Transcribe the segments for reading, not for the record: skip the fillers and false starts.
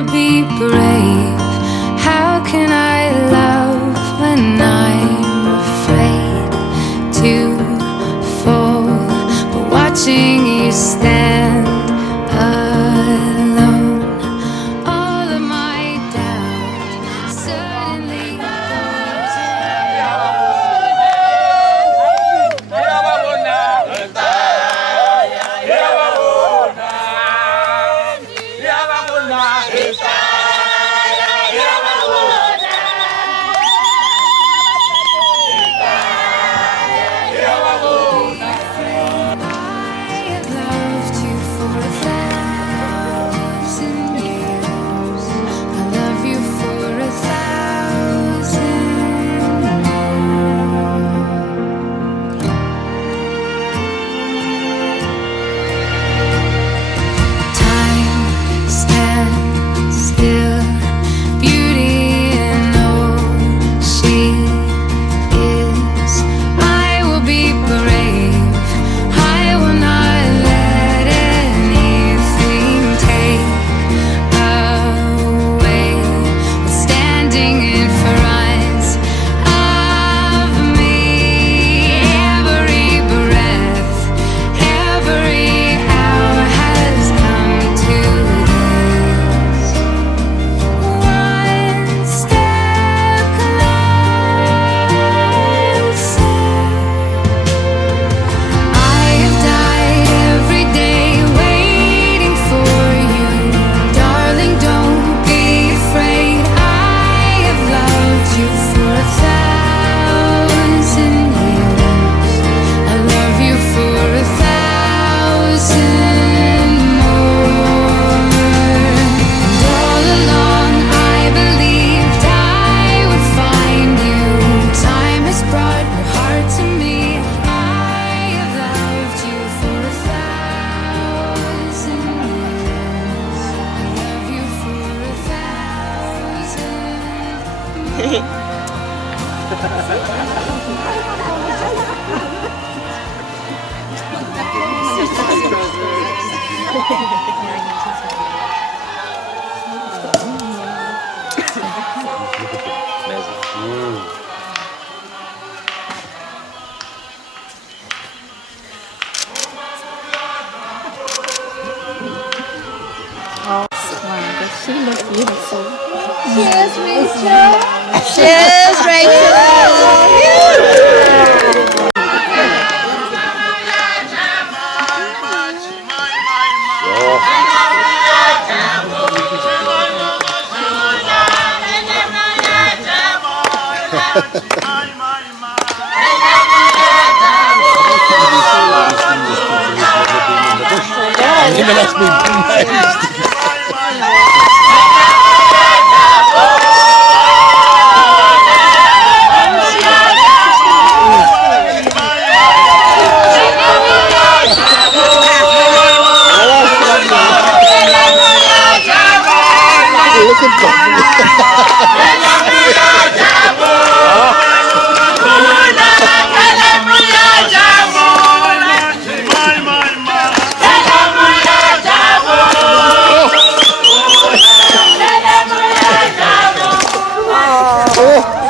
to be brave. How can I love when I'm afraid to fall? But watching you stand alone, all of my doubt suddenly goes she looks beautiful. Cheers, Rachel. Cheers, Rachel.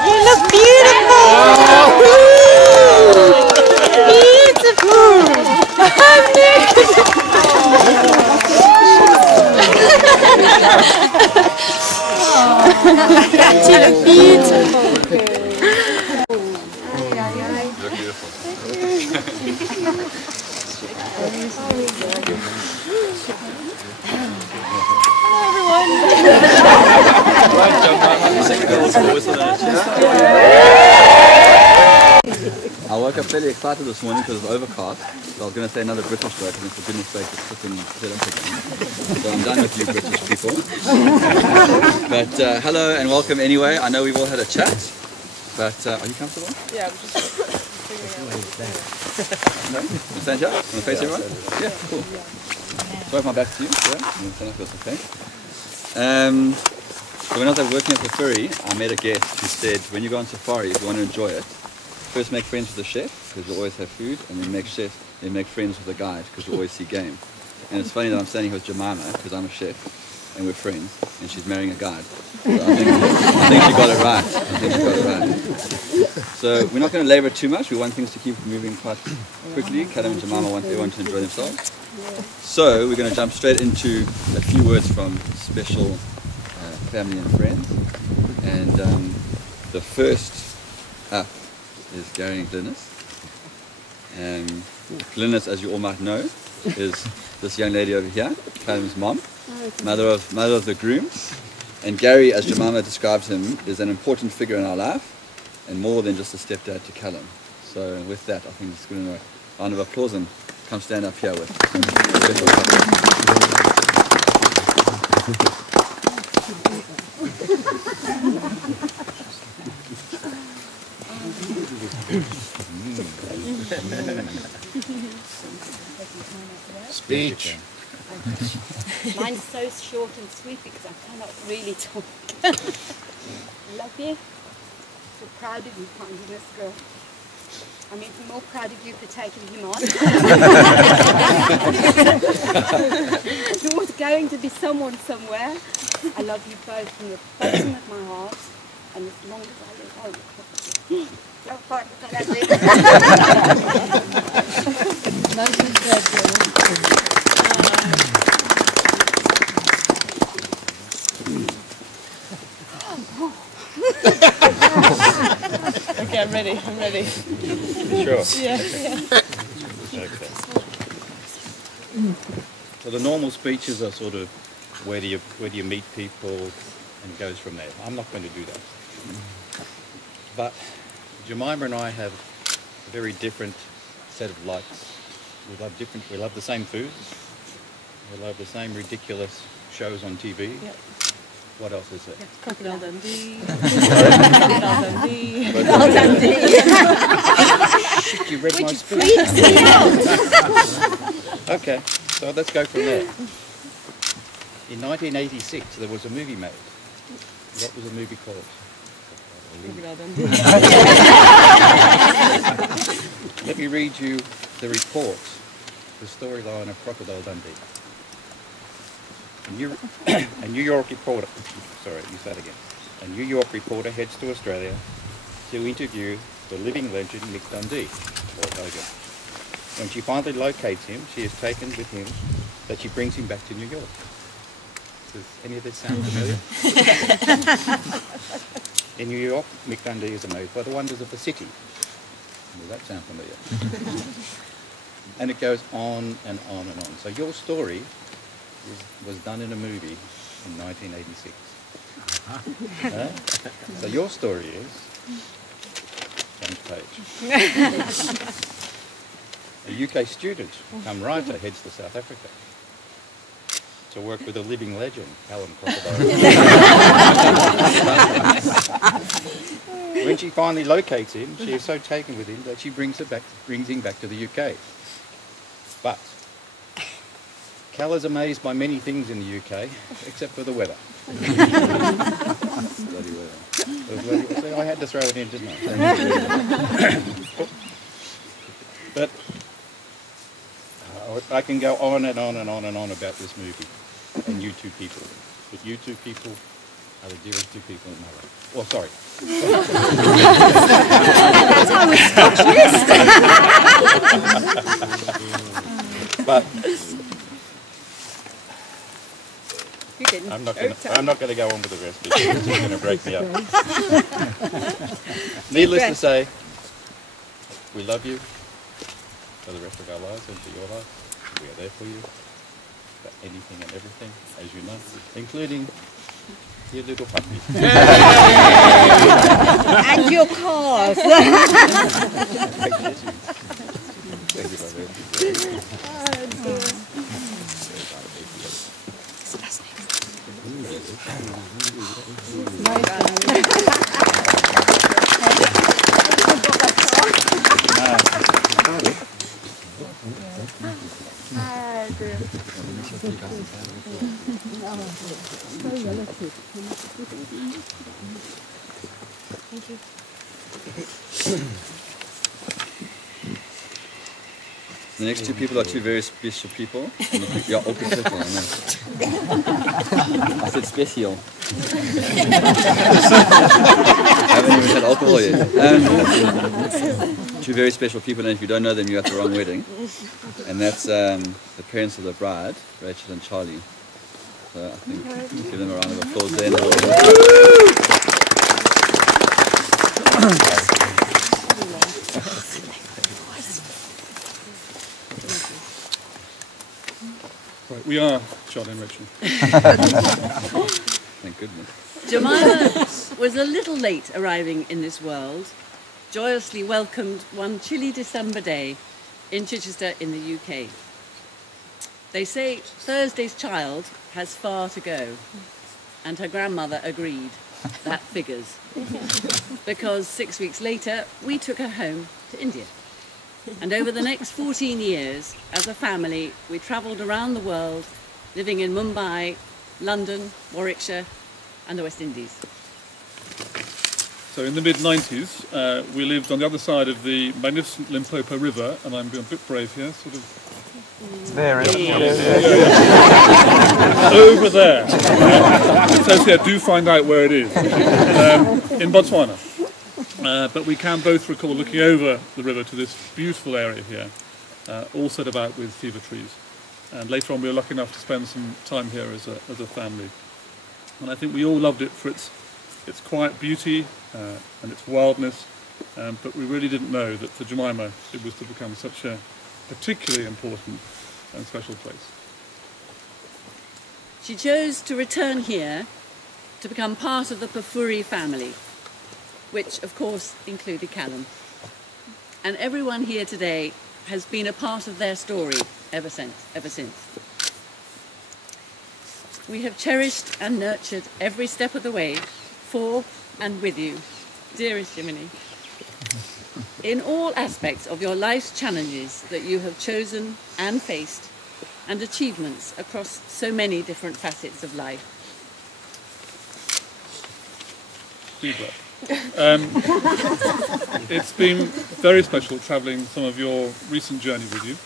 You look beautiful. I woke up fairly excited this morning because it was overcast. So I was going to say another British word, and for goodness sake, it's flipping Olympic. So I'm done with you British people. But hello and welcome anyway. I know we've all had a chat, but are you comfortable? Yeah, I'm just figuring out. No? You stand here? Want to face everyone? Yeah, cool. So I have my back to you. Yeah, I'm stand up, that's okay. So when I was working at the ferry, I met a guest who said, when you go on safari, if you want to enjoy it, first make friends with the chef, because you'll always have food, and then make friends with the guide, because you'll always see game. And it's funny that I'm standing here with Jemima, because I'm a chef, and we're friends, and she's marrying a guide. So I think she got it right. I think she got it right. So we're not going to labour too much. We want things to keep moving quite quickly. Callum and Jemima want everyone to enjoy themselves. So we're going to jump straight into a few words from special family and friends. And the first up is Gary and Glynis. Glynis, as you all might know, is this young lady over here, Callum's mom, mother of the groom. And Gary, as Jemima describes him, is an important figure in our life, and more than just a stepdad to Callum. So with that, I think it's going to a round of applause and come stand up here with special Speech. Mine's so short and sweet because I cannot really talk. Love you. So proud of you finding this girl. I'm even more proud of you for taking him on. There was going to be someone somewhere. I love you both from the bottom of my heart, and as long as I live, I will love you. So far, that's Okay, I'm ready. I'm ready. Sure. Yeah. Okay. So the normal speeches are sort of where do you meet people and it goes from there. I'm not going to do that. But Jemima and I have a very different set of likes. We love the same foods. We love the same ridiculous shows on TV. Yep. What else is there? Crocodile Dundee. Crocodile Dundee. Shit, you read my speech. Okay, so let's go from there. In 1986, there was a movie made. What was the movie called? Crocodile Dundee. Let me read you the report, the storyline of Crocodile Dundee. A New York reporter, A New York reporter heads to Australia to interview the living legend Mick Dundee, or Hogan. When she finally locates him, she is taken with him that she brings him back to New York. Does any of this sound familiar? In New York, Mick Dundee is amazed by the wonders of the city. Does that sound familiar? And it goes on and on and on. So your story was done in a movie in 1986. So your story is front page. A UK student, come writer, heads to South Africa to work with a living legend, Callum Crocodile. When she finally locates him, she is so taken with him that she brings him back to the UK. But Cal is amazed by many things in the UK, except for the weather. bloody weather. So I had to throw it in, didn't I? But I can go on and on and on and on about this movie and you two people. But you two people are the dearest two people in my life. Oh, sorry. But I'm not going to go on with the rest because it's just going to break me up. Needless to say, we love you for the rest of our lives and for your life. We are there for you for anything and everything, as you know, including your little puppy. And your cars. Thank you, my baby. The next two people are two very special people. Yeah, okay, I know. I said special. I haven't even had alcohol yet. Two very special people, and if you don't know them, you're at the wrong wedding. And that's the parents of the bride, Rachel and Charlie. So I think give them a round of applause there. Right, we are Charlie and Rachel. Thank goodness. Jemima was a little late arriving in this world, joyously welcomed one chilly December day in Chichester in the UK. They say Thursday's child has far to go, and her grandmother agreed. That figures. Because 6 weeks later, we took her home to India. And over the next 14 years, as a family, we travelled around the world, living in Mumbai, London, Warwickshire, and the West Indies. So in the mid-90s, we lived on the other side of the magnificent Limpopo River, and I'm being a bit brave here, sort of There, isn't it? over there. So yeah, do find out where it is. In Botswana. But we can both recall looking over the river to this beautiful area here, all set about with fever trees. And later on we were lucky enough to spend some time here as a family. And I think we all loved it for its quiet beauty and its wildness, but we really didn't know that for Jemima it was to become such a particularly important and special place. She chose to return here to become part of the Pafuri family, which of course included Callum. And everyone here today has been a part of their story ever since. We have cherished and nurtured every step of the way for and with you, dearest Jiminy, in all aspects of your life's challenges that you have chosen and faced, and achievements across so many different facets of life. It's been very special travelling some of your recent journey with you.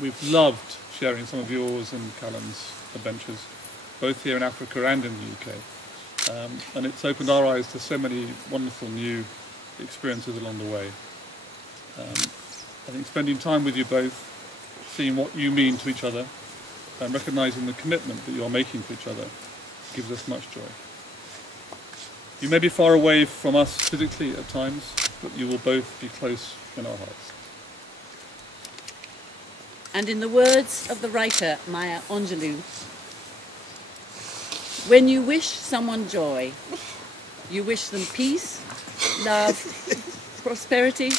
We've loved sharing some of yours and Callum's adventures, both here in Africa and in the UK. And it's opened our eyes to so many wonderful new experiences along the way. I think spending time with you both, seeing what you mean to each other, and recognising the commitment that you are making to each other gives us much joy. You may be far away from us physically at times, but you will both be close in our hearts. And in the words of the writer Maya Angelou, when you wish someone joy, you wish them peace, love, prosperity,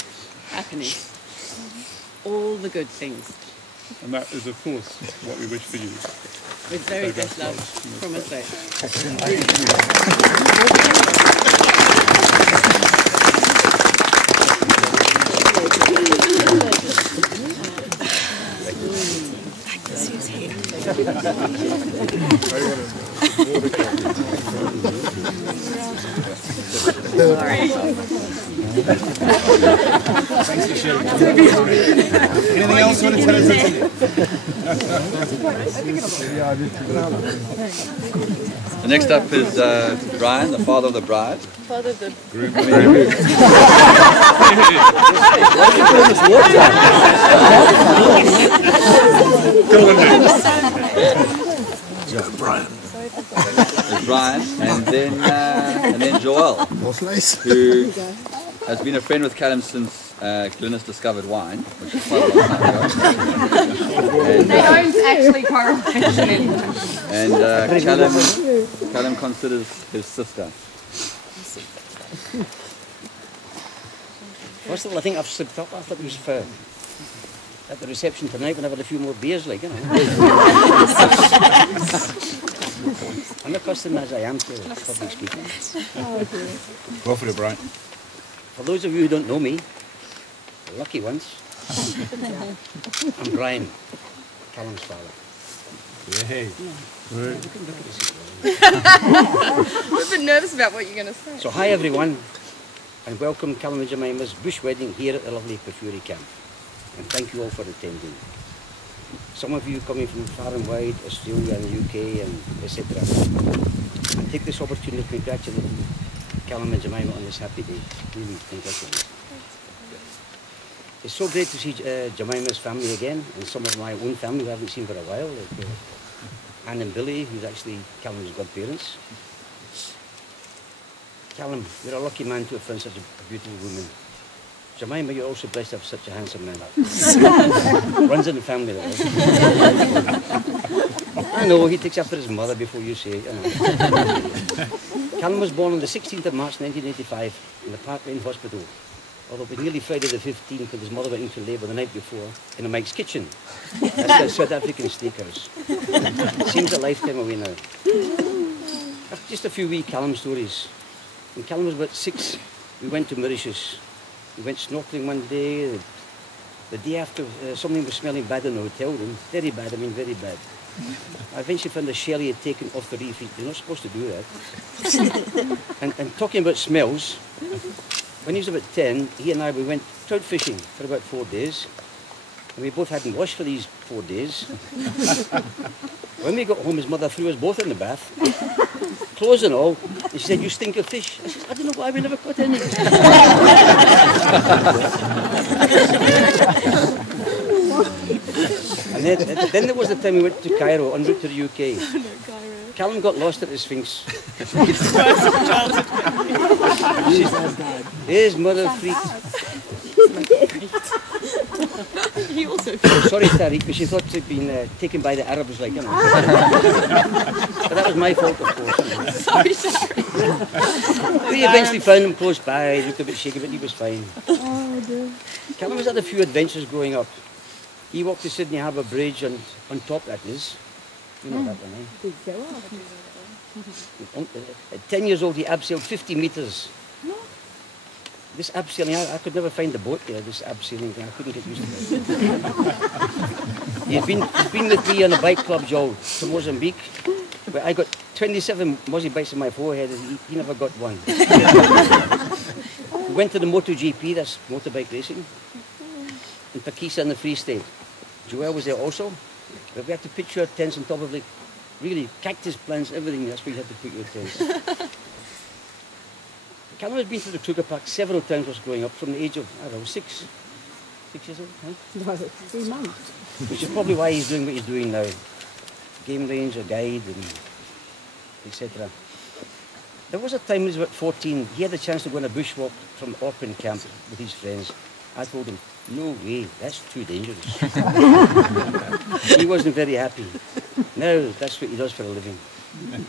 happiness, all the good things. And that is, of course, what we wish for you. With very best love from us both. Thanks for sharing. Anything else you want to tell us? The next up is Brian, the father of the bride. Father of the Groom. Brian. There's Brian, and then Joel, who has been a friend with Callum since Glynis discovered wine, which is quite a long time ago. And, They don't actually correlation anymore. and Callum considers his sister. First of all, I think I've slipped up. I thought it was fair. At the reception tonight, when I've had a few more beers, like, you know. I'm accustomed as I am to public speaking. Go for it, Brian. For those of you who don't know me, the lucky ones, I'm Brian, Callum's father. Yay. We're a bit nervous about what you're going to say. So hi everyone, and welcome Callum and Jemima's bush wedding here at the lovely Pafuri camp. And thank you all for attending. some of you coming from far and wide, Australia and the UK and etc. I take this opportunity to congratulate Callum and Jemima on this happy day. Really congratulations. It's so great to see Jemima's family again, and some of my own family who I haven't seen for a while, like Anne and Billy, who's actually Callum's godparents. Callum, you're a lucky man to have found such a beautiful woman. Jemima, you're also blessed to have such a handsome man. Runs in the family, though. I know, he takes after his mother before you say it. Callum was born on the 16th of March 1985 in the Park Lane Hospital. Although it was nearly Friday the 15th because his mother went into labour the night before in a Mike's Kitchen. That's a South African steakhouse. Seems a lifetime away now. Just a few wee Callum stories. When Callum was about 6, we went to Mauritius. We went snorkeling one day. The day after, something was smelling bad in the hotel room. Very bad, I mean very bad. I eventually found the shell he had taken off the reef. You're not supposed to do that. and talking about smells, when he was about 10, he and I, we went trout fishing for about 4 days. And we both hadn't washed for these 4 days. When we got home, his mother threw us both in the bath, clothes and all, and she said, "You stink of fish." I said, "I don't know why we never caught any." And then there was the time we went to Cairo en route to the UK. Callum got lost at the Sphinx. His mother freaked. He also. Sorry, Tariq, but she thought she'd been taken by the Arabs, like, you know. But that was my fault, of course. Sorry. We eventually found him close by. He looked a bit shaky, but he was fine. Oh, dear. Callum has had a few adventures growing up. He walked the Sydney Harbour Bridge on top, that is. You know that one, eh? At 10 years old, he abseiled 50 metres. This abseiling, I could never find the boat there, this abseiling thing. I couldn't get used to it. He's been with me on a bike club, Joel, to Mozambique, where I got 27 mozzie bites in my forehead, and he never got one. We went to the MotoGP, that's motorbike racing, in Pakistan in the Free State. Joel was there also. But we had to pitch our tents on top of, like, really cactus plants, everything. That's where you had to put your tents. Callum has been to the Kruger Park several times whilst growing up, from the age of, I don't know, 6 years old, huh? No, 3 months. Which is probably why he's doing what he's doing now. Game ranger, guide, and etc. There was a time when he was about 14, he had the chance to go on a bushwalk from Orpin camp with his friends. I told him, "No way, that's too dangerous." He wasn't very happy. Now that's what he does for a living. In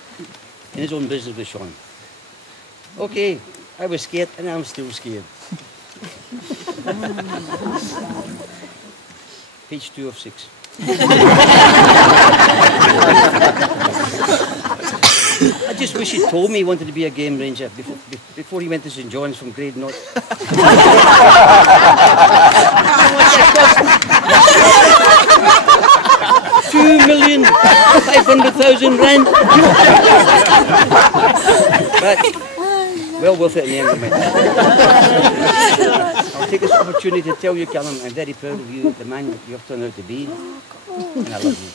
his own business with Sean. Okay, I was scared and I'm still scared. Page 2 of 6. I just wish he told me he wanted to be a game ranger before he went to St. John's from grade naught. £2,500,000 rand. But well worth it in the end, mate. I'll take this opportunity to tell you, Callum, I'm very proud of you, the man that you have turned out to be, and I love you.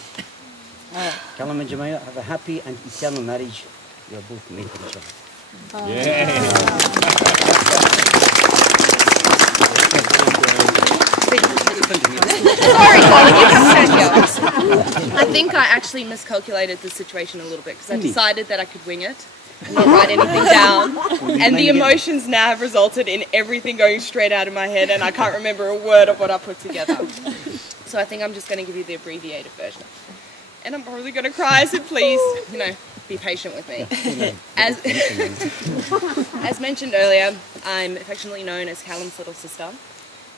Callum and Jemima, have a happy and eternal marriage. You are both made for each other. Sorry, I think I actually miscalculated the situation a little bit because I decided that I could wing it and not write anything down, and the emotions now have resulted in everything going straight out of my head, and I can't remember a word of what I put together. So I think I'm just going to give you the abbreviated version. And I'm probably going to cry, so please, be patient with me. As mentioned earlier, I'm affectionately known as Callum's little sister.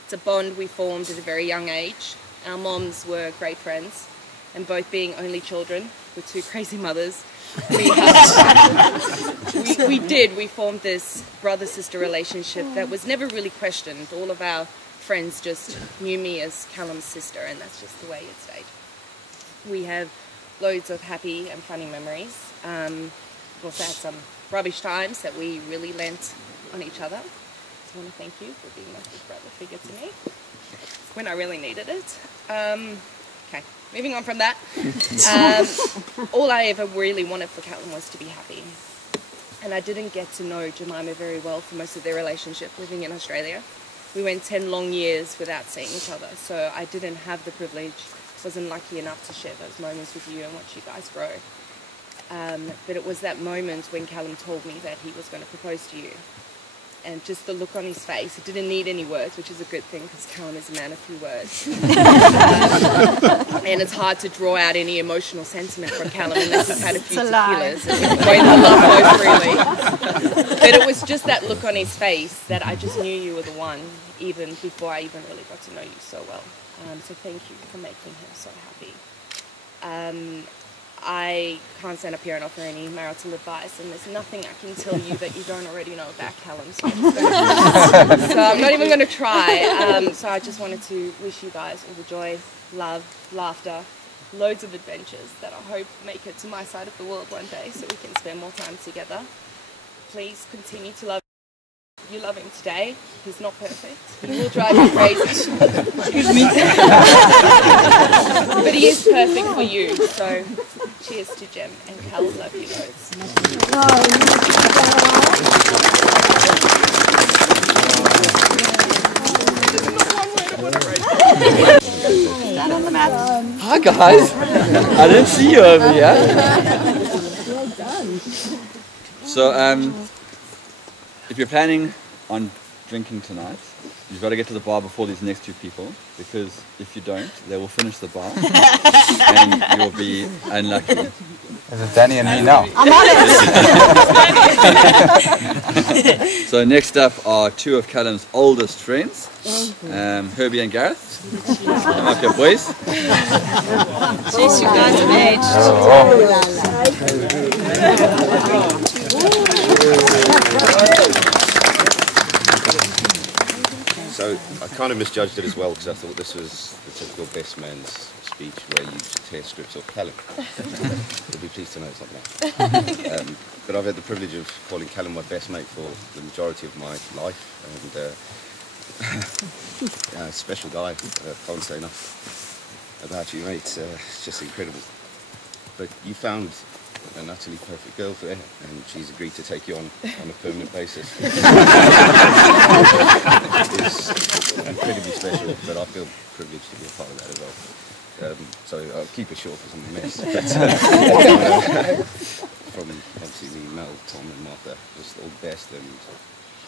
It's a bond we formed at a very young age. Our moms were great friends, and both being only children with 2 crazy mothers, we formed this brother-sister relationship that was never really questioned. All of our friends just knew me as Callum's sister, and that's just the way it stayed. We have loads of happy and funny memories. We've also had some rubbish times that we really lent on each other. I want to thank you for being my big brother figure to me when I really needed it. Okay, moving on from that. All I ever really wanted for Callum was to be happy. And I didn't get to know Jemima very well for most of their relationship living in Australia. We went 10 long years without seeing each other, so I didn't have the privilege, wasn't lucky enough to share those moments with you and watch you guys grow. But it was that moment when Callum told me that he was going to propose to you. And just the look on his face, it didn't need any words, which is a good thing because Callum is a man of few words. And it's hard to draw out any emotional sentiment from Callum unless he's had a few tequilas and the way the love flows freely. But it was just that look on his face that I just knew you were the one, even before I even really got to know you so well. So thank you for making him so happy. I can't stand up here and offer any marital advice, and there's nothing I can tell you that you don't already know about Callum, so I'm not even going to try. So I just wanted to wish you guys all the joy, love, laughter, loads of adventures that I hope make it to my side of the world one day so we can spend more time together. Please continue to love. You love him today. He's not perfect. He will drive you crazy. Excuse me. But he is perfect for you. So cheers to Jem and Cal. Love you loads. Hi guys. I didn't see you over here. So if you're planning on drinking tonight, you've got to get to the bar before these next two people, because if you don't, they will finish the bar and you'll be unlucky. Is it Danny and me now? I'm on it. So next up are two of Callum's oldest friends, Herbie and Gareth. Okay, boys. Jeez, you guys have So I kind of misjudged it as well because I thought this was the typical best man's speech where you tear strips off Callum. You'll be pleased to know it's not that. But I've had the privilege of calling Callum my best mate for the majority of my life, and special guy. Can't say enough about you, mate. It's just incredible. But you found an utterly perfect girl for there, and she's agreed to take you on a permanent basis. It's incredibly special, but I feel privileged to be a part of that as well. So I'll keep it short because I'm a mess. But, from obviously me, Mel, Tom and Martha, just all the best, and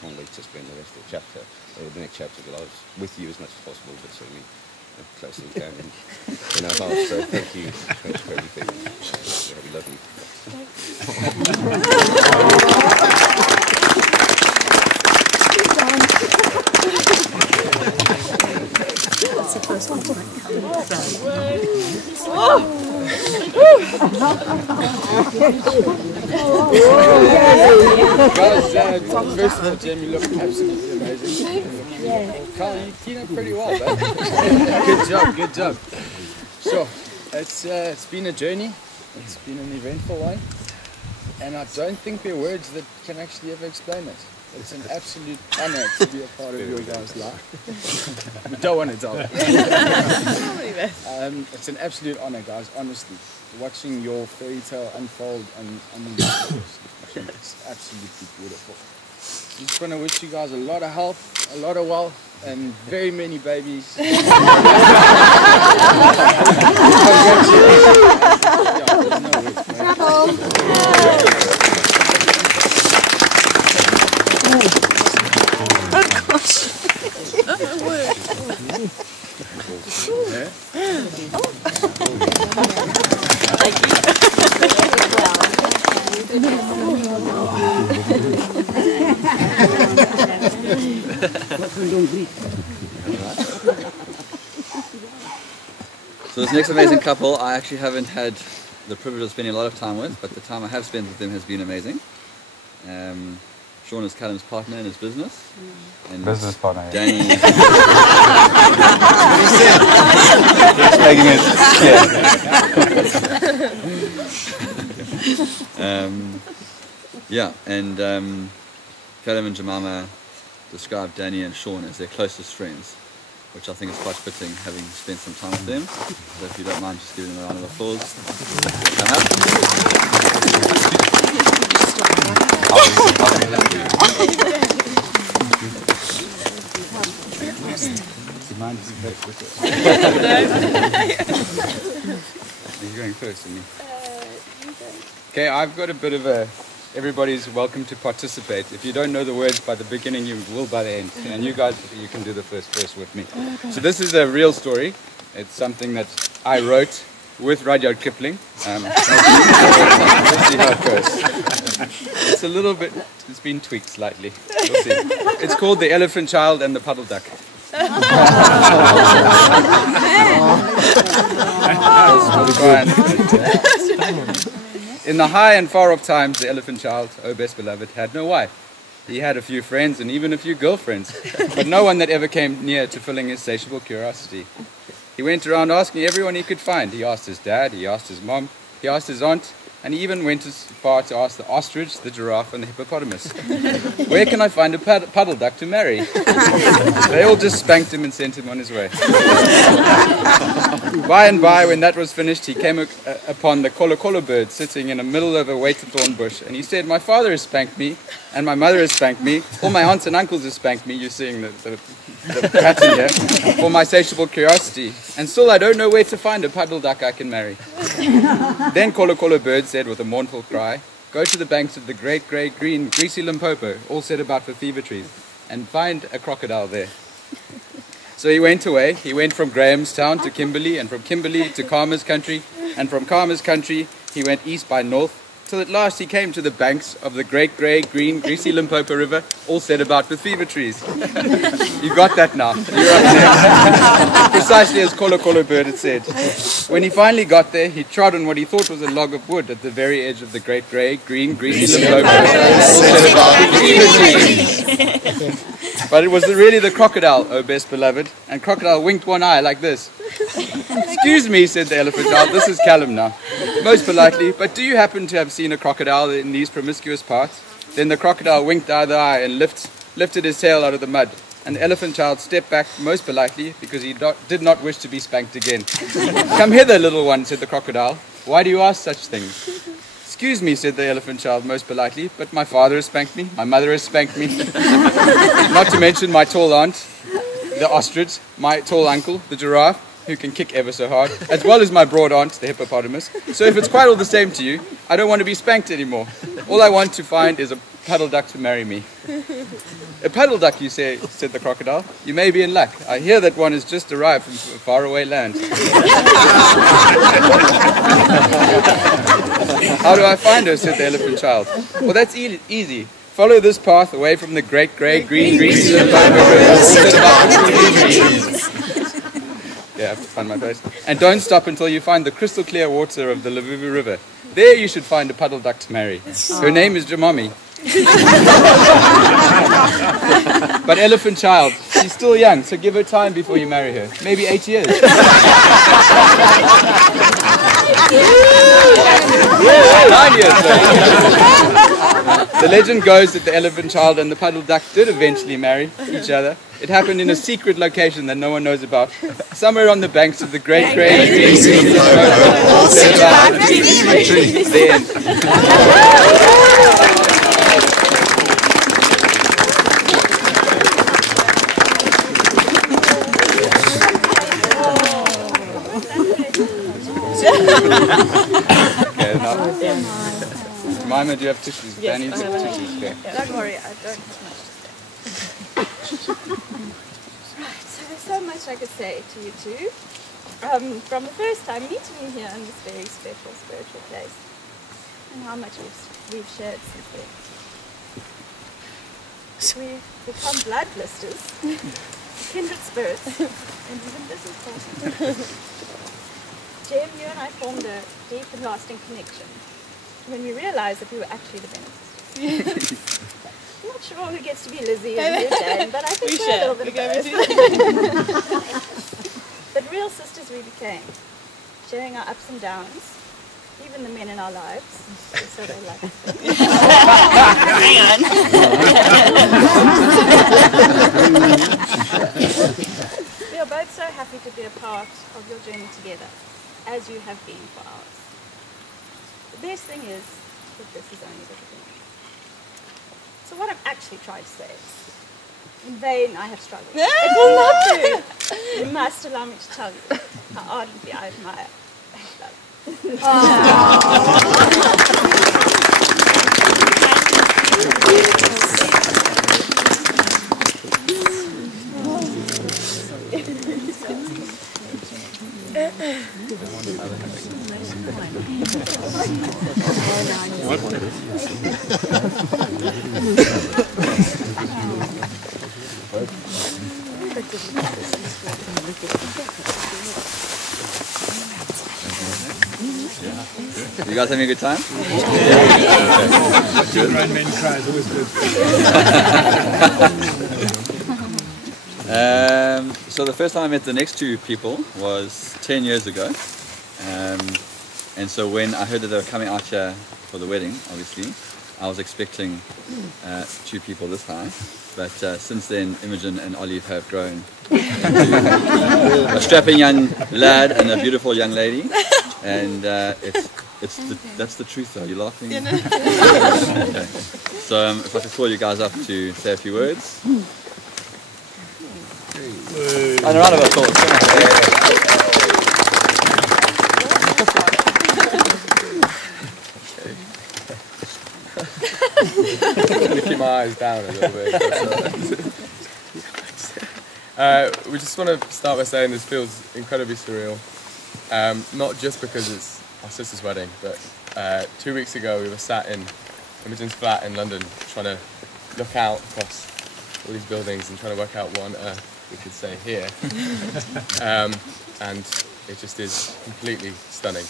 can't wait to spend the rest of the chapter, or the next chapter of our lives with you as much as possible, but certainly close as we can in our hearts. So thank you for everything. Yeah, we love you. That's the first one. Guys, first of all, Jem, you look absolutely amazing. Carl, you clean up pretty well, man. Good job. So, it's been a journey. It's been an eventful one, and I don't think there are words that can actually ever explain it. It's an absolute honour to be a part of your guys' life. We don't want to tell it. It's an absolute honour, guys, honestly. Watching your fairy tale unfold and it's absolutely beautiful. Just want to wish you guys a lot of health, a lot of wealth, and very many babies. So this next amazing couple, I actually haven't had the privilege of spending a lot of time with, but the time I have spent with them has been amazing. Sean is Callum's partner in his business. And Business partner, yeah. Danny. He's making it, yeah, and Callum and Jemima describe Danny and Sean as their closest friends. which I think is quite fitting, having spent some time with them. So if you don't mind, just giving them a round of applause. Come up. You're going first, isn't he? Okay, I've got a bit of a... Everybody's welcome to participate. If you don't know the words by the beginning, you will by the end. And you guys, you can do the first verse with me. So this is a real story. It's something that I wrote with Rudyard Kipling. Let's see how it goes. It's a little bit, it's been tweaked slightly. We'll see. It's called The Elephant Child and the Puddle Duck. In the high and far off times, the elephant child, oh best beloved, had no wife. He had a few friends and even a few girlfriends, but no one that ever came near to filling his satiable curiosity. He went around asking everyone he could find. He asked his dad, he asked his mom, he asked his aunt, and he even went as far to ask the ostrich, the giraffe, and the hippopotamus. Where can I find a puddle duck to marry? They all just spanked him and sent him on his way. By and by, when that was finished, he came upon the kolo bird sitting in the middle of a weighted thorn bush, and he said, "My father has spanked me, and my mother has spanked me, all my aunts and uncles have spanked me," you're seeing the pattern here, "for my satiable curiosity, and still I don't know where to find a puddle duck I can marry." Then kolo bird said with a mournful cry, "Go to the banks of the great grey green greasy Limpopo, all set about with fever trees, and find a crocodile there." So he went away. He went from Grahamstown to Kimberley, and from Kimberley to Karma's country, and from Karma's country he went east by north, till at last he came to the banks of the great grey green greasy Limpopo river, all set about with fever trees. You got that now. You're up next. Precisely as Kolo bird had said. When he finally got there, he trod on what he thought was a log of wood at the very edge of the great grey green greasy Limpopo, all set about with fever trees. But it was really the crocodile, oh best beloved, and Crocodile winked one eye like this. "Excuse me," said the elephant child, "this is Callum now. Most politely, but do you happen to have seen a crocodile in these promiscuous parts?" Then the crocodile winked either eye and lifted his tail out of the mud, and the elephant child stepped back most politely because he did not wish to be spanked again. "Come hither, little one," said the crocodile. "Why do you ask such things?" "Excuse me," said the elephant child most politely, "but my father has spanked me, my mother has spanked me, not to mention my tall aunt, the ostrich, my tall uncle, the giraffe, who can kick ever so hard, as well as my broad aunt, the hippopotamus. So if it's quite all the same to you, I don't want to be spanked anymore. All I want to find is a puddle duck to marry me." "A puddle duck, you say," said the crocodile. "You may be in luck. I hear that one has just arrived from a faraway land." "How do I find her?" said the elephant child. "Well, that's easy. Follow this path away from the great grey green greasy Limpopo river. Yeah, I have to find my place. "And don't stop until you find the crystal clear water of the Lavuvu River. There you should find a puddle duck to marry. Her name is Jemima. But elephant child, she's still young, so give her time before you marry her. Maybe 8 years." 9 years later. The legend goes that the elephant child and the puddle duck did eventually marry each other. It happened in a secret location that no one knows about, somewhere on the banks of the great grey green greasy all set about with fever trees. The end. Okay, now. Jemima, do you have tissues? Yes, Danny, do you have tissues? Okay. Don't worry, I don't have much to say. Right, so there's so much I could say to you two. From the first time meeting you here in this very special spiritual place, and how much we've shared since then. We've become blood blisters, kindred spirits, and even business partners. Jem, you and I formed a deep and lasting connection when we realized that we were actually the benefactors. I'm not sure who gets to be Lizzie and who Jane, but I think we're a little bit of both. But real sisters we became, sharing our ups and downs, even the men in our lives, so they like us. Hang on. We are happy to be a part of your journey together, as you have been for ours. The best thing is that this is only the beginning. So what I'm actually trying to say is, in vain I have struggled. It will not do. You must allow me to tell you how ardently I admire You guys having a good time? Grown men cry is always good. So the first time I met the next two people was 10 years ago. And so when I heard that they were coming out here for the wedding, obviously, I was expecting two people this high. But since then, Imogen and Olive have grown into a strapping young lad and a beautiful young lady. And that's the truth though. You're laughing? Yeah, no. Okay. So if I could call you guys up to say a few words. And a round of applause. Keep my eyes down a little bit. We just want to start by saying this feels incredibly surreal. Not just because it's our sister's wedding, but 2 weeks ago we were sat in Imogen's flat in London trying to look out across all these buildings and trying to work out what on earth we could say here. And it just is completely stunning.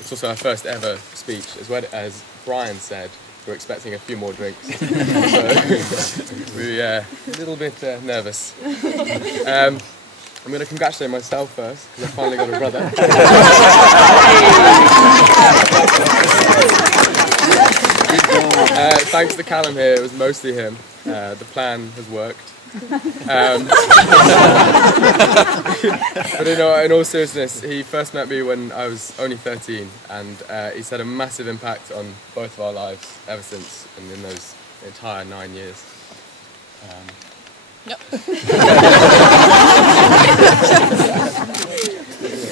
It's also our first ever speech. As Brian said, we're expecting a few more drinks. So we're a little bit nervous. I'm going to congratulate myself first, because I finally got a brother. Thanks to Callum here, it was mostly him. The plan has worked. But in all seriousness, he first met me when I was only 13, and he's had a massive impact on both of our lives ever since, and in those entire 9 years. Yep.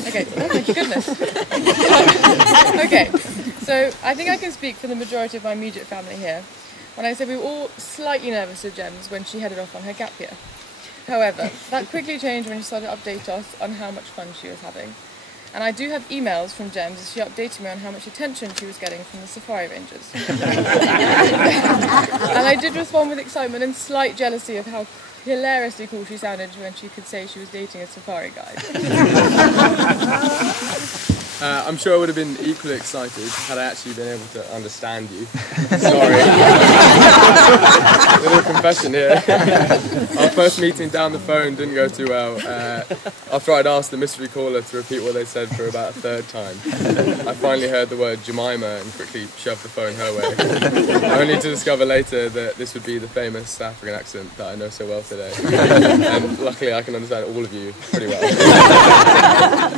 Okay, oh my goodness. Okay, so I think I can speak for the majority of my immediate family here when I say we were all slightly nervous of Gems when she headed off on her gap year. However, that quickly changed when she started to update us on how much fun she was having. And I do have emails from Gems as she updated me on how much attention she was getting from the safari rangers. And I did respond with excitement and slight jealousy of how hilariously cool she sounded when she could say she was dating a safari guide. I'm sure I would have been equally excited had I actually been able to understand you. Sorry. Little confession here. Our first meeting down the phone didn't go too well. After I'd asked the mystery caller to repeat what they said for about a third time, I finally heard the word Jemima and quickly shoved the phone her way, only to discover later that this would be the famous South African accent that I know so well today. And luckily I can understand all of you pretty well.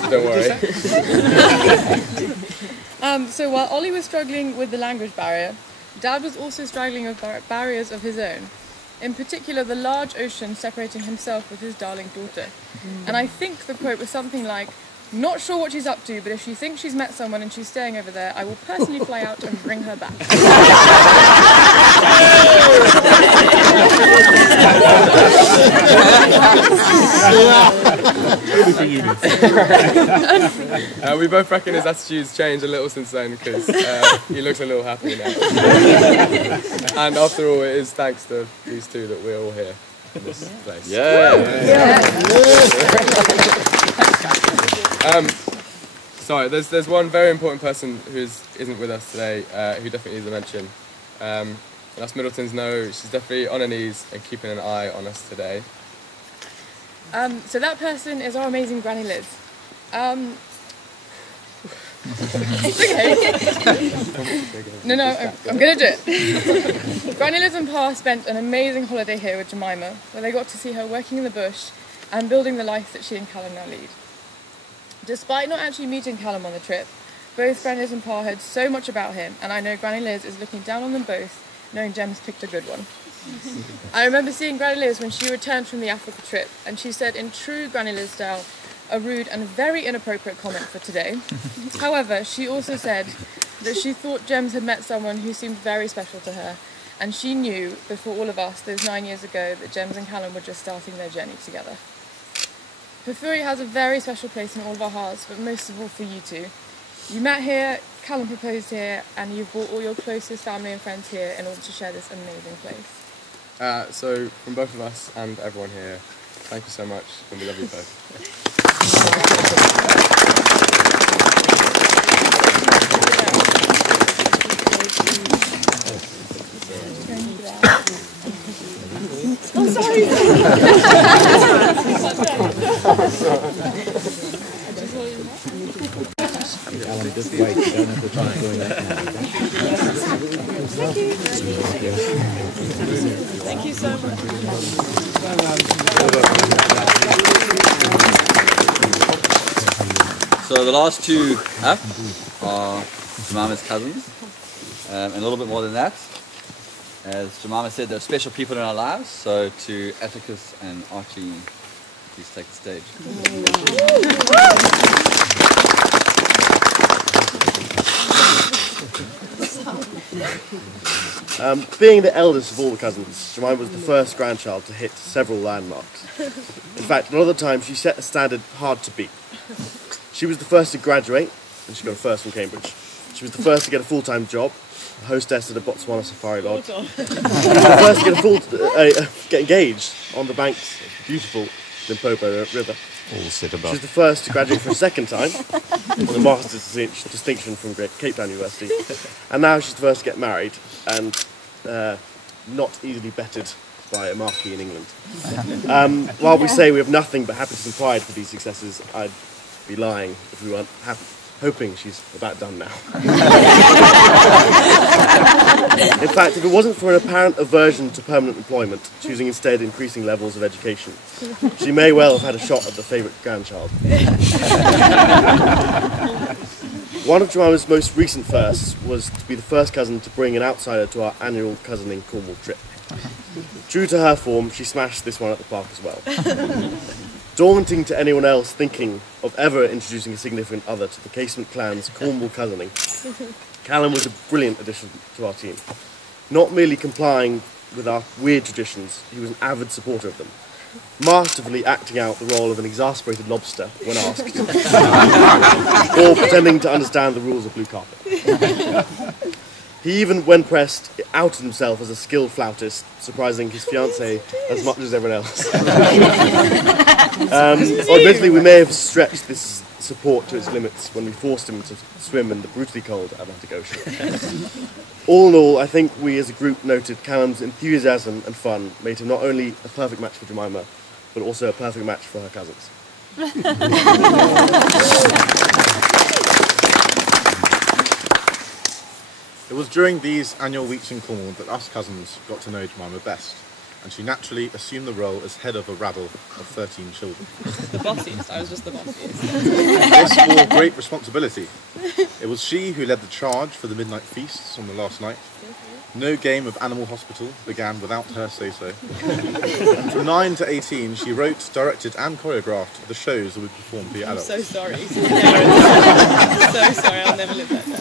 Don't worry. So while Ollie was struggling with the language barrier, Dad was also struggling with barriers of his own. In particular, the large ocean separating himself with his darling daughter. And I think the quote was something like, "Not sure what she's up to, but if she thinks she's met someone and she's staying over there, I will personally fly out and bring her back." We both reckon his attitude's changed a little since then, because he looks a little happier now. And after all, it is thanks to these two that we're all here in this place. Sorry, there's one very important person who isn't with us today, who definitely needs a mention. And us Middletons know she's definitely on her knees and keeping an eye on us today. So that person is our amazing Granny Liz. Okay. No, I'm going to do it. Granny Liz and Pa spent an amazing holiday here with Jemima, where they got to see her working in the bush, and building the life that she and Callum now lead. Despite not actually meeting Callum on the trip, both Granny Liz and Pa heard so much about him, and I know Granny Liz is looking down on them both, knowing Jem's picked a good one. I remember seeing Granny Liz when she returned from the Africa trip, and she said in true Granny Liz style, a rude and very inappropriate comment for today. However, she also said that she thought Jems had met someone who seemed very special to her, and she knew, before all of us, those 9 years ago, that Jems and Callum were just starting their journey together. Pafuri has a very special place in all of our hearts, but most of all for you two. You met here, Callum proposed here, and you've brought all your closest family and friends here in order to share this amazing place. So, from both of us and everyone here, thank you so much, and we love you both. Oh, sorry. Alan, just wait, you don't have to try and go in there. Thank you so much. So the last two up are Jemima's cousins, and a little bit more than that. As Jemima said, there are special people in our lives, so to Atticus and Archie, please take the stage. Being the eldest of all the cousins, Jemima was the first grandchild to hit several landmarks. In fact, a lot of the time she set a standard hard to beat. She was the first to graduate, and she got a first from Cambridge. She was the first to get a full-time job, a hostess at a Botswana safari lodge. She was the first to get engaged on the banks of the beautiful Limpopo River. All sit above. She was the first to graduate for a second time, with a master's distinction from Cape Town University. And now she's the first to get married, and not easily bettered by a marquis in England. While we say we have nothing but happiness and pride for these successes, I'd be lying if we weren't hoping she's about done now. In fact, if it wasn't for an apparent aversion to permanent employment, choosing instead increasing levels of education, she may well have had a shot at the favourite grandchild. One of Jemima's most recent firsts was to be the first cousin to bring an outsider to our annual cousining Cornwall trip. True to her form, she smashed this one at the park as well. Daunting to anyone else thinking of ever introducing a significant other to the Casement clan's Cornwall cousining, Callum was a brilliant addition to our team. Not merely complying with our weird traditions, he was an avid supporter of them, masterfully acting out the role of an exasperated lobster when asked, or pretending to understand the rules of blue carpet. He even, when pressed, outed himself as a skilled flautist, surprising his fiancée as much as everyone else. Admittedly, we may have stretched this support to its limits when we forced him to swim in the brutally cold Atlantic Ocean. All in all, I think we as a group noted Callum's enthusiasm and fun made him not only a perfect match for Jemima, but also a perfect match for her cousins. It was during these annual weeks in Cornwall that us cousins got to know Jemima best, and she naturally assumed the role as head of a rabble of 13 children. The bossiest, I was just the bossiest. This bore great responsibility. It was she who led the charge for the midnight feasts on the last night. No game of Animal Hospital began without her say-so. From 9 to 18, she wrote, directed and choreographed the shows that would perform for your adults. I'm so sorry. So sorry, I'll never live that down.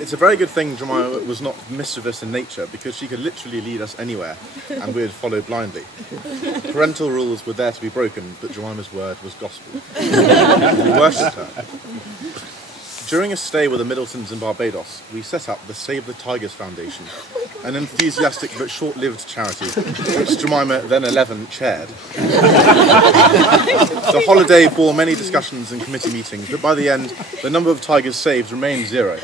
It's a very good thing Jemima was not mischievous in nature, because she could literally lead us anywhere and we'd follow blindly. Parental rules were there to be broken, but Jemima's word was gospel. We worshipped her. During a stay with the Middletons in Barbados, we set up the Save the Tigers Foundation, an enthusiastic but short-lived charity, which Jemima, then 11, chaired. The holiday bore many discussions and committee meetings, but by the end, the number of tigers saved remained 0.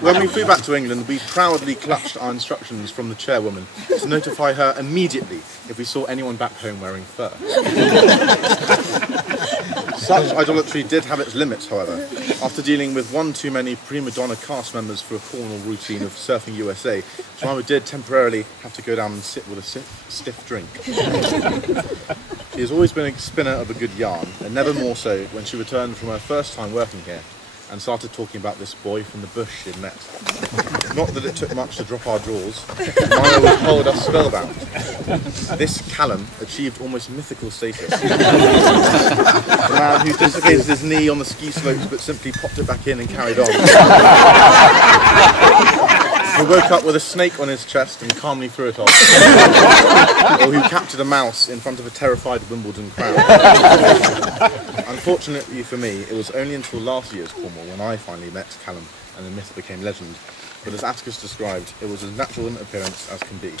When we flew back to England, we proudly clutched our instructions from the chairwoman to notify her immediately if we saw anyone back home wearing fur. Such idolatry did have its limits, however. After dealing with one too many prima donna cast members for a Cornwall routine of Surfing USA, Jemima did temporarily have to go down and sit with a stiff drink. She has always been a spinner of a good yarn, and never more so when she returned from her first time working here and started talking about this boy from the bush she'd met. Not that it took much to drop our jaws. Jemima would hold us spellbound. This Callum achieved almost mythical status. The man who dislocated his knee on the ski slopes but simply popped it back in and carried on. Who woke up with a snake on his chest and calmly threw it off. Or who captured a mouse in front of a terrified Wimbledon crowd. Unfortunately for me, it was only until last year's Cornwall when I finally met Callum and the myth became legend. But as Atticus described, it was as natural an appearance as can be.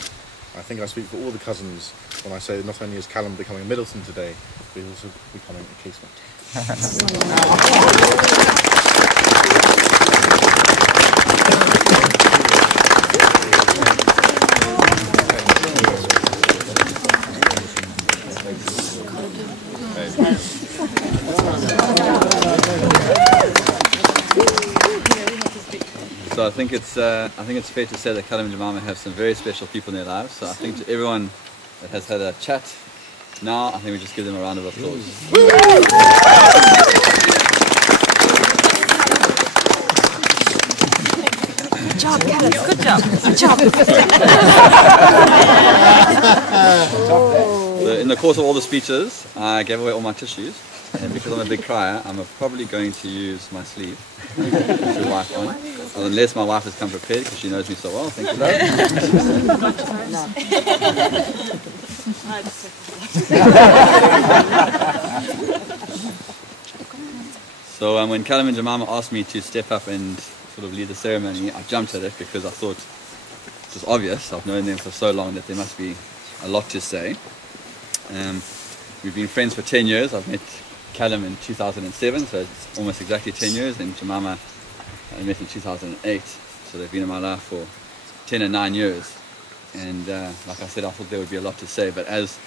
I think I speak for all the cousins when I say that not only is Callum becoming a Middleton today, but he's also becoming a casement. So I think it's fair to say that Callum and Jemima have some very special people in their lives. So I think to everyone that has had a chat now, I think we just give them a round of applause. Good job, Callum. Good job. Good job. So in the course of all the speeches, I gave away all my tissues. And because I'm a big crier, I'm probably going to use my sleeve to wipe on. Unless my wife has come prepared because she knows me so well. Thank you, love. So when Callum and Jemima asked me to step up and sort of lead the ceremony, I jumped at it because I thought it was obvious. I've known them for so long that there must be a lot to say. We've been friends for 10 years. I've met Callum in 2007, so it's almost exactly 10 years, and Jemima I met in 2008, so they've been in my life for 10 and 9 years. And like I said, I thought there would be a lot to say, but as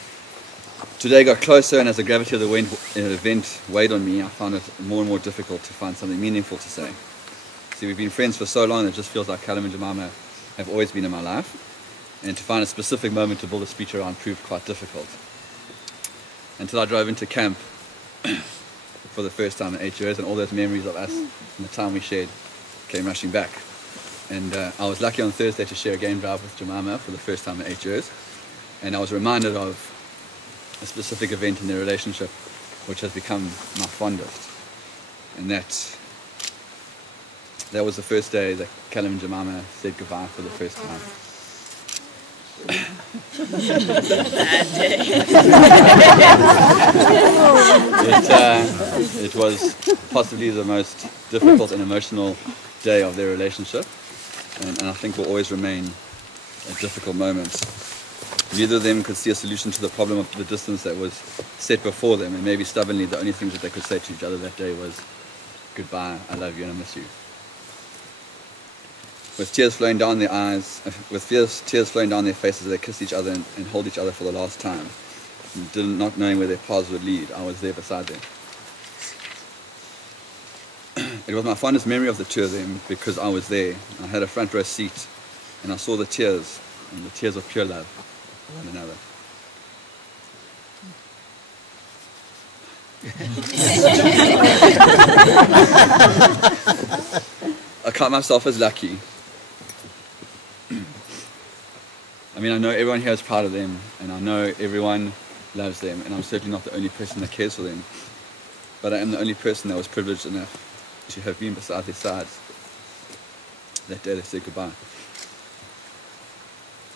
today got closer and as the gravity of the event weighed on me, I found it more and more difficult to find something meaningful to say. See, we've been friends for so long that it just feels like Callum and Jemima have always been in my life, and to find a specific moment to build a speech around proved quite difficult. Until I drove into camp for the first time in 8 years, and all those memories of us and the time we shared came rushing back. And I was lucky on Thursday to share a game drive with Jemima for the first time in 8 years, and I was reminded of a specific event in their relationship which has become my fondest, and that was the first day that Callum and Jemima said goodbye for the first time. It was possibly the most difficult and emotional day of their relationship, and I think will always remain a difficult moment. Neither of them could see a solution to the problem of the distance that was set before them, and maybe stubbornly the only things that they could say to each other that day was goodbye, I love you and I miss you. With tears flowing down their eyes, tears flowing down their faces, they kissed each other and hold each other for the last time. Not knowing where their paths would lead, I was there beside them. It was my fondest memory of the two of them because I was there. I had a front row seat and I saw the tears, and the tears of pure love for one another. I count myself as lucky. I mean, I know everyone here is proud of them, and I know everyone loves them, and I'm certainly not the only person that cares for them. But I am the only person that was privileged enough to have been beside their sides that day they said goodbye.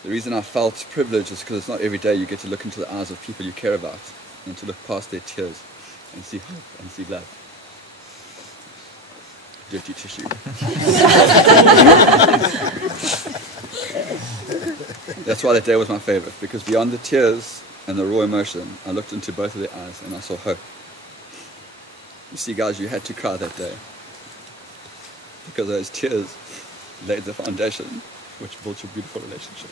The reason I felt privileged is because it's not every day you get to look into the eyes of people you care about and to look past their tears and see hope and see love. Dirty tissue. That's why that day was my favorite, because beyond the tears and the raw emotion, I looked into both of their eyes and I saw hope. You see, guys, you had to cry that day because those tears laid the foundation which built your beautiful relationship.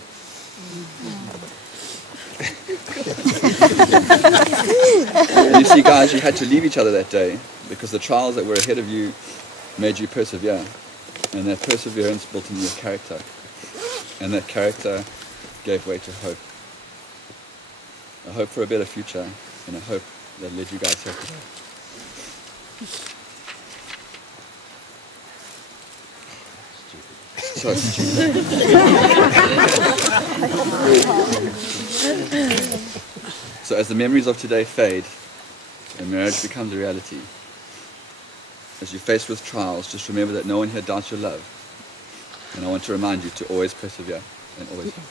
And you see, guys, you had to leave each other that day because the trials that were ahead of you made you persevere. And that perseverance built in your character. And that character gave way to hope. A hope for a better future, and a hope that led you guys here today. So stupid. So as the memories of today fade, and marriage becomes a reality, as you're faced with trials, just remember that no one here doubts your love. And I want to remind you to always persevere and always hope.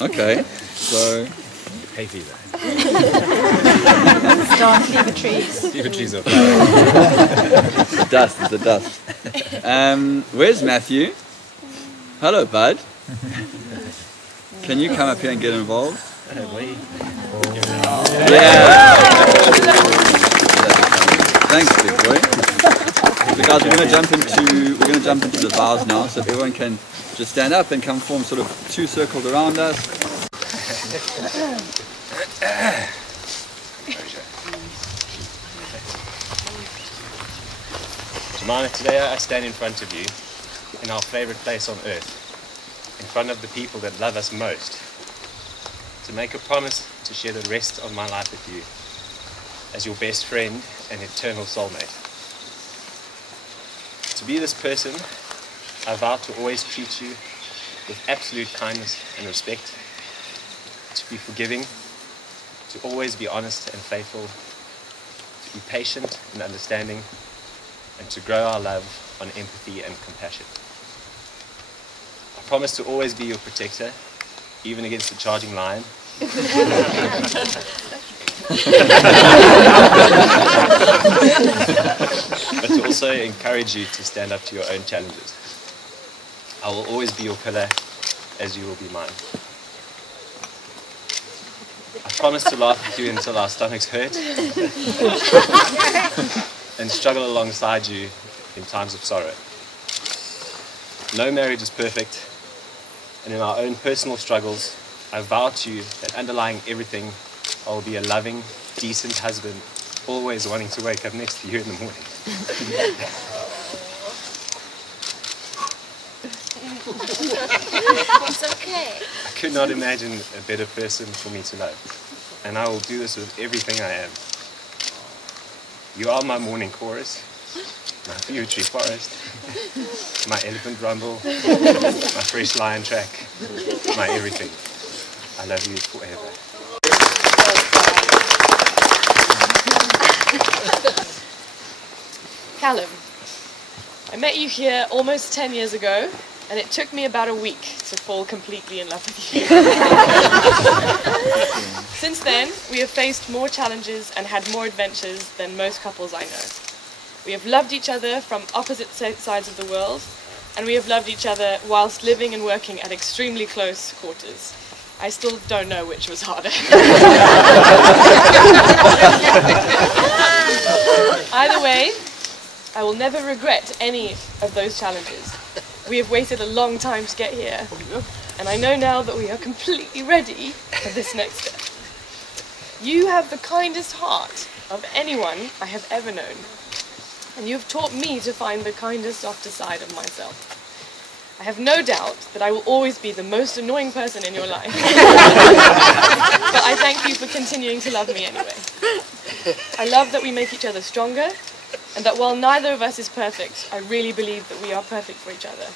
Okay, so... Hay fever. Start fever trees. Fever trees are The dust, it's the dust. Where's Matthew? Hello, bud. Can you come up here and get involved? Yeah. Thanks, big boy. So guys, we're going to jump into the vows now. So if everyone can just stand up and come form sort of 2 circles around us. Jemima, today I stand in front of you in our favourite place on earth, in front of the people that love us most, to make a promise to share the rest of my life with you as your best friend and eternal soulmate. To be this person, I vow to always treat you with absolute kindness and respect, to be forgiving, to always be honest and faithful, to be patient and understanding, and to grow our love on empathy and compassion. I promise to always be your protector, even against the charging lion. But to also encourage you to stand up to your own challenges. I will always be your pillar, as you will be mine. I promise to laugh with you until our stomachs hurt and struggle alongside you in times of sorrow. No marriage is perfect, and in our own personal struggles, I vow to you that underlying everything, I will be a loving, decent husband, always wanting to wake up next to you in the morning. It's okay. I could not imagine a better person for me to love, and I will do this with everything I am. You are my morning chorus, my few tree forest, my elephant rumble, my fresh lion track, my everything. I love you forever. Callum, I met you here almost 10 years ago, and it took me about a week to fall completely in love with you. Since then, we have faced more challenges and had more adventures than most couples I know. We have loved each other from opposite sides of the world, and we have loved each other whilst living and working at extremely close quarters. I still don't know which was harder. Either way, I will never regret any of those challenges. We have waited a long time to get here, and I know now that we are completely ready for this next step. You have the kindest heart of anyone I have ever known, and you have taught me to find the kindest, softer side of myself. I have no doubt that I will always be the most annoying person in your life. But I thank you for continuing to love me anyway. I love that we make each other stronger, and that while neither of us is perfect, I really believe that we are perfect for each other.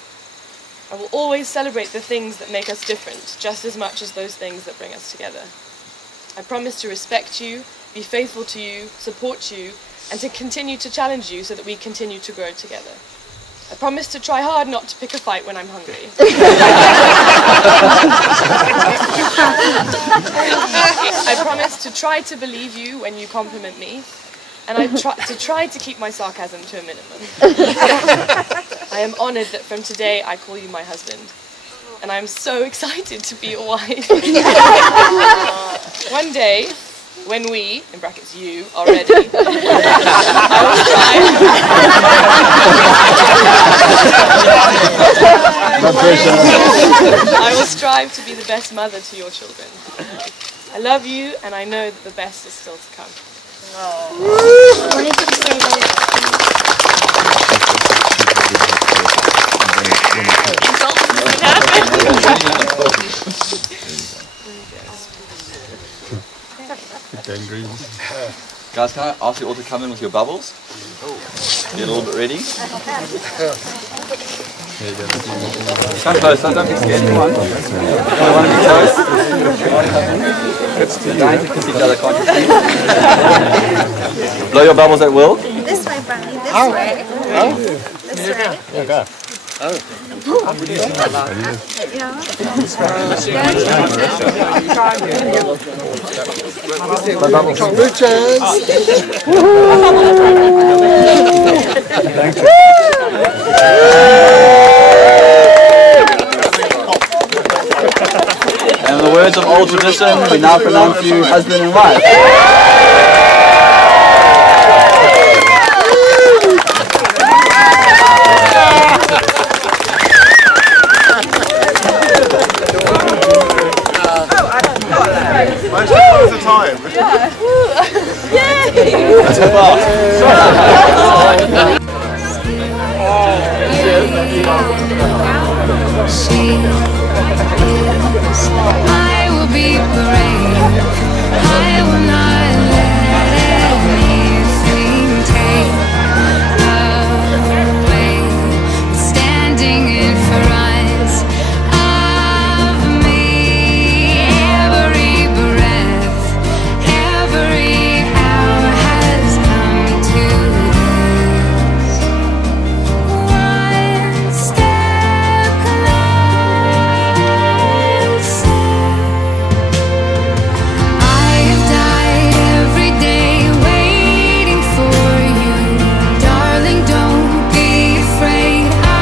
I will always celebrate the things that make us different, just as much as those things that bring us together. I promise to respect you, be faithful to you, support you, and to continue to challenge you so that we continue to grow together. I promise to try hard not to pick a fight when I'm hungry. I promise to try to believe you when you compliment me, and I try to keep my sarcasm to a minimum. I am honoured that from today I call you my husband, and I am so excited to be your wife. One day, when we, in brackets you, are ready, I will strive to be the best mother to your children. I love you, and I know that the best is still to come. Guys, can I ask you all to come in with your bubbles? Get a little bit ready. Come close, don't be scared. Come on. You want to be close? Guys, you kiss each other, can't you? Blow your bubbles at will. This way, Brandy, this way. This way. Yeah, go. And in the words of old tradition, we now pronounce you husband and wife. I will be brave. I will not let anything take away. Standing in front of me, every breath, every hour has come to this. One step I have died every day waiting for you. Darling, don't be afraid. I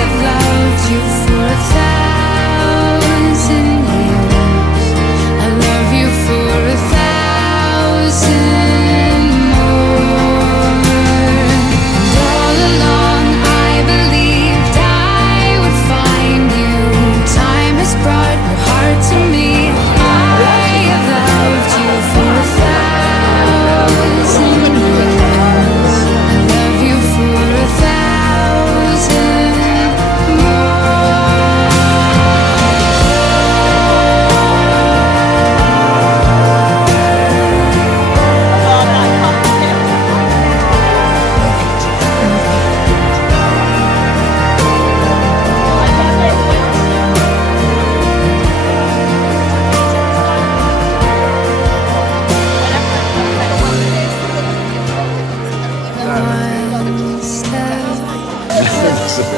have loved you for 1,000 years. I love you for 1,000 more. And all along I believed I would find you. Time has brought your heart to me. I have loved you for 1,000 years. I love you for 1,000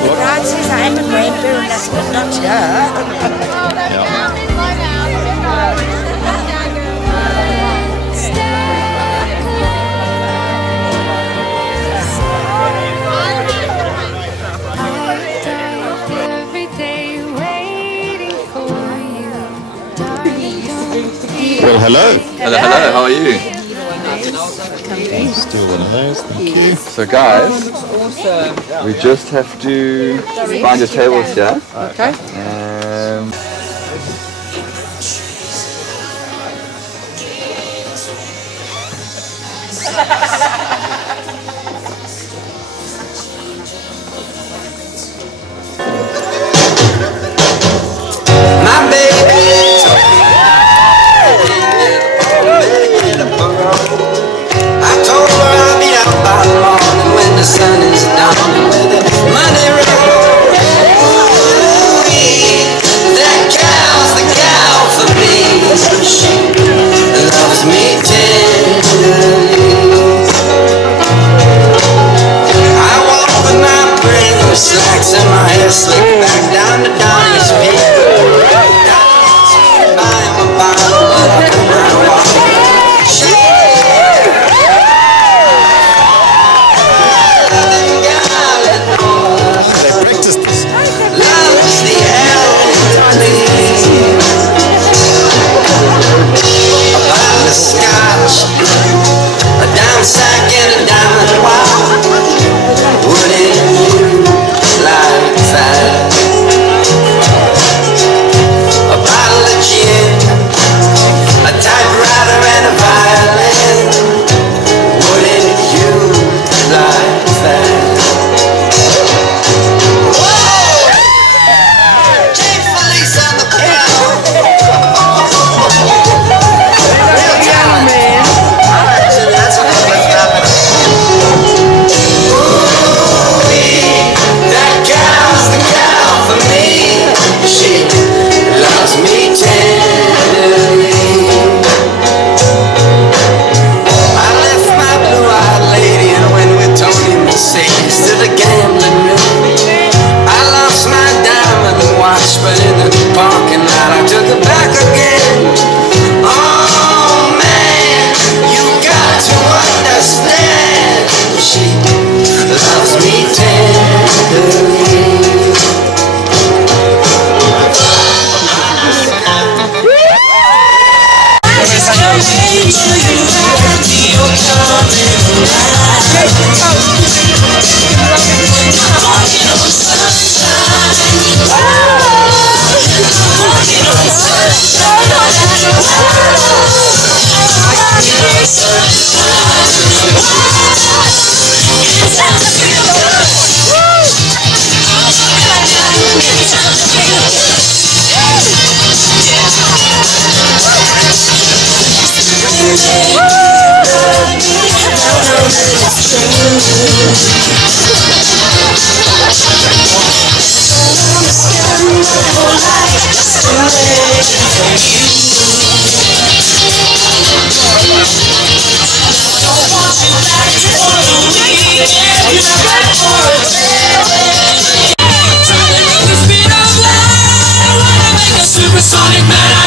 God says I am a great girl, that's not every day waiting for you. Darling, don't Well, hello. Hello, hello, how are you? Let's do one of those, thank you. So guys, we just have to find your tables here. Okay. My baby I told her I'll be out by the morning when the sun is down with the money roll. Ooh-wee. Supersonic man.